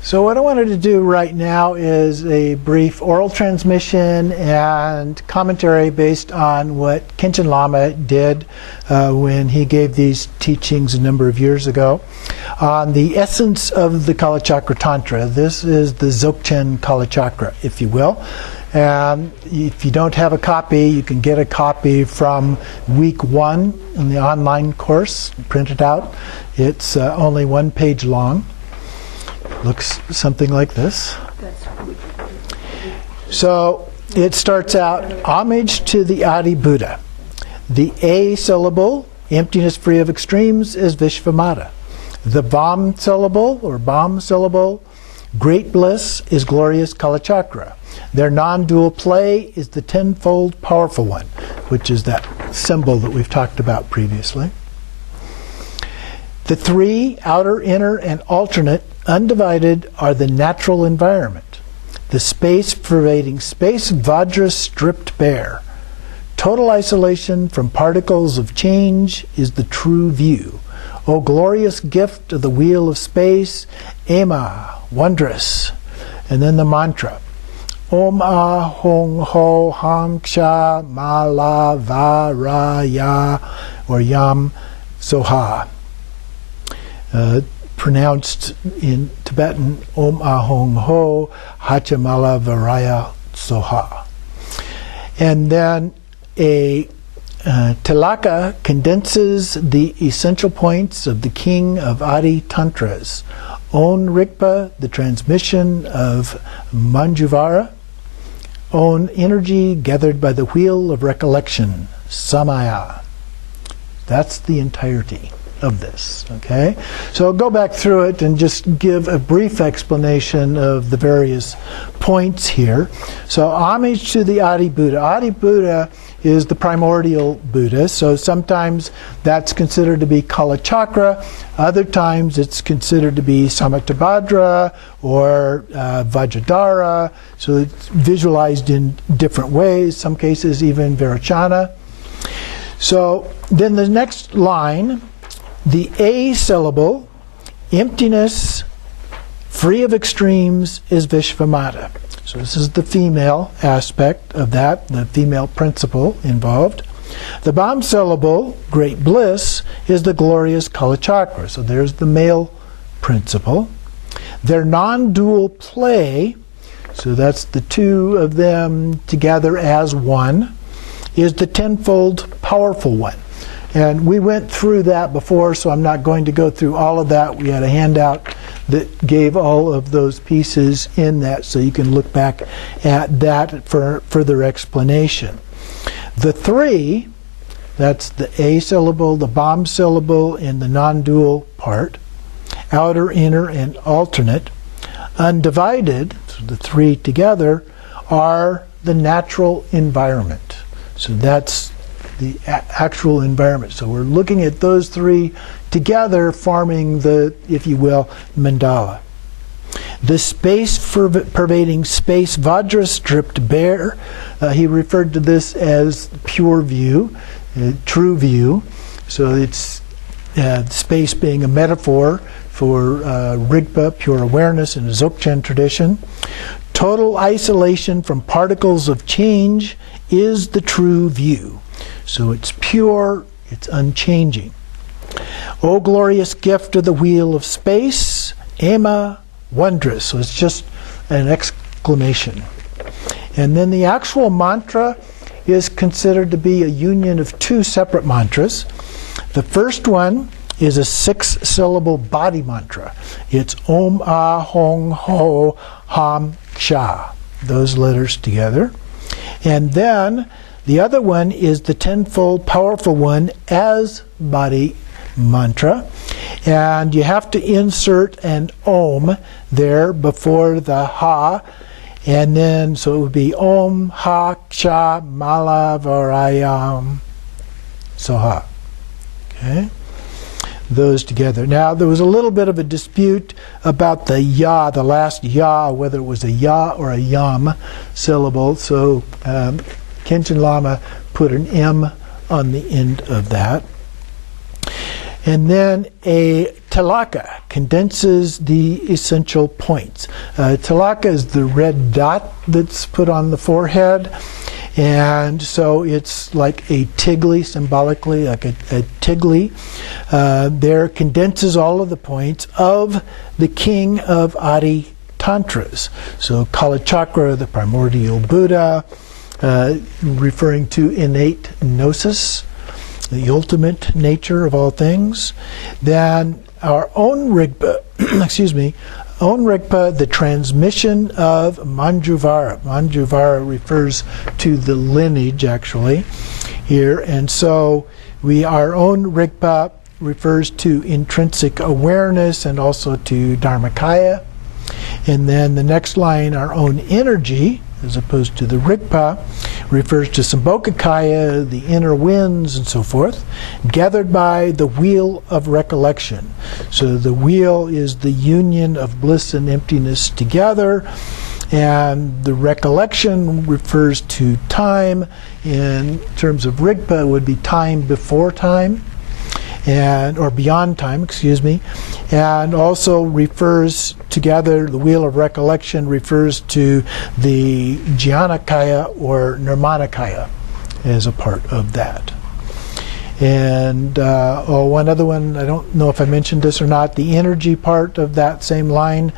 So what I wanted to do right now is a brief oral transmission and commentary based on what Khenchen Lama did when he gave these teachings a number of years ago on the essence of the Kalachakra Tantra. This is the Dzogchen Kalachakra, if you will. And if you don't have a copy, you can get a copy from week 1 in the online course, print it out. It's only 1 page long. Looks something like this. So it starts out, homage to the Adi Buddha. The A syllable, emptiness free of extremes, is Vishvamata. The Vam syllable, or Bam syllable, great bliss, is glorious Kalachakra. Their non-dual play is the tenfold powerful one, which is that symbol that we've talked about previously. The 3, outer, inner, and alternate, undivided, are the natural environment. The space pervading space, Vajra stripped bare. Total isolation from particles of change is the true view. O glorious gift of the wheel of space, Ema, wondrous. And then the mantra. Om Ah Hong Ho Ham Ksha Ma La Va Ra Ya, or Yam Soha. Pronounced in Tibetan, Om Ahong Ho Hachamala Varaya Soha. And then a tilaka condenses the essential points of the king of Adi Tantras. On Rigpa, the transmission of Manjuvara. On energy gathered by the wheel of recollection, Samaya. That's the entirety of this, okay? So I'll go back through it and just give a brief explanation of the various points here. So homage to the Adi Buddha. Adi Buddha is the primordial Buddha, so sometimes that's considered to be Kalachakra, other times it's considered to be Samattabhadra or Vajradhara, so it's visualized in different ways, some cases even Virachana. So then the next line, the A syllable, emptiness, free of extremes, is Vishvamata. So this is the female aspect of that, the female principle involved. The Bam syllable, great bliss, is the glorious Kalachakra. So there's the male principle. Their non-dual play, so that's the 2 of them together as one, is the tenfold powerful one. And we went through that before, so I'm not going to go through all of that. We had a handout that gave all of those pieces in that, so you can look back at that for further explanation. The 3, that's the A syllable, the Bam syllable, and the non-dual part, outer, inner, and alternate, undivided, so the 3 together, are the natural environment. So that's the actual environment. So we're looking at those 3 together, forming the, if you will, mandala. The space pervading space, Vajra stripped bare. He referred to this as pure view, true view. So it's space being a metaphor for Rigpa, pure awareness in the Dzogchen tradition. Total isolation from particles of change is the true view. So it's pure, it's unchanging. O glorious gift of the wheel of space, Ema, wondrous. So it's just an exclamation. And then the actual mantra is considered to be a union of 2 separate mantras. The first one is a 6-syllable body mantra. It's Om Ah Hong Ho Ham Ksha. Those letters together. And then the other one is the tenfold powerful one as body mantra. And you have to insert an Om there before the Ha. And then, so it would be Om Ha Ksha Mala Varayam Soha. Okay? Those together. Now, there was a little bit of a dispute about the Ya, the last Ya, whether it was a Ya or a Yam syllable. So Khenchen Lama put an M on the end of that. And then a tilaka condenses the essential points. Tilaka is the red dot that's put on the forehead. And so it's like a tigli, symbolically, like a tigli. There condenses all of the points of the king of Adi Tantras. So Kalachakra, the primordial Buddha, referring to innate gnosis, the ultimate nature of all things. Then our own Rigpa, own Rigpa, the transmission of Manjuvara. Manjuvara refers to the lineage, actually, here. And so our own Rigpa refers to intrinsic awareness and also to Dharmakaya. And then the next line, our own energy, as opposed to the Rigpa, refers to Sambhogakaya, the inner winds, and so forth, gathered by the wheel of recollection. So the wheel is the union of bliss and emptiness together, and the recollection refers to time. In terms of Rigpa, it would be time before time, or beyond time, and also refers together, the wheel of recollection refers to the Jnanakaya or Nirmanakaya as a part of that. And one other one, I don't know if I mentioned this or not, the energy part of that same line,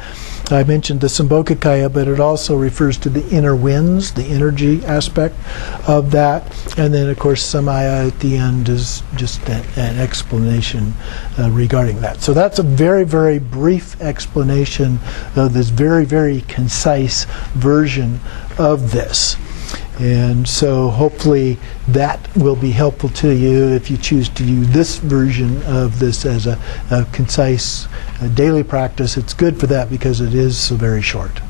I mentioned the Sambhogakaya, but it also refers to the inner winds, the energy aspect of that. And then, of course, Samaya at the end is just an explanation regarding that. So that's a very, very brief explanation of this very, very concise version of this. And so hopefully that will be helpful to you if you choose to use this version of this as a concise daily practice. It's good for that because it is so very short.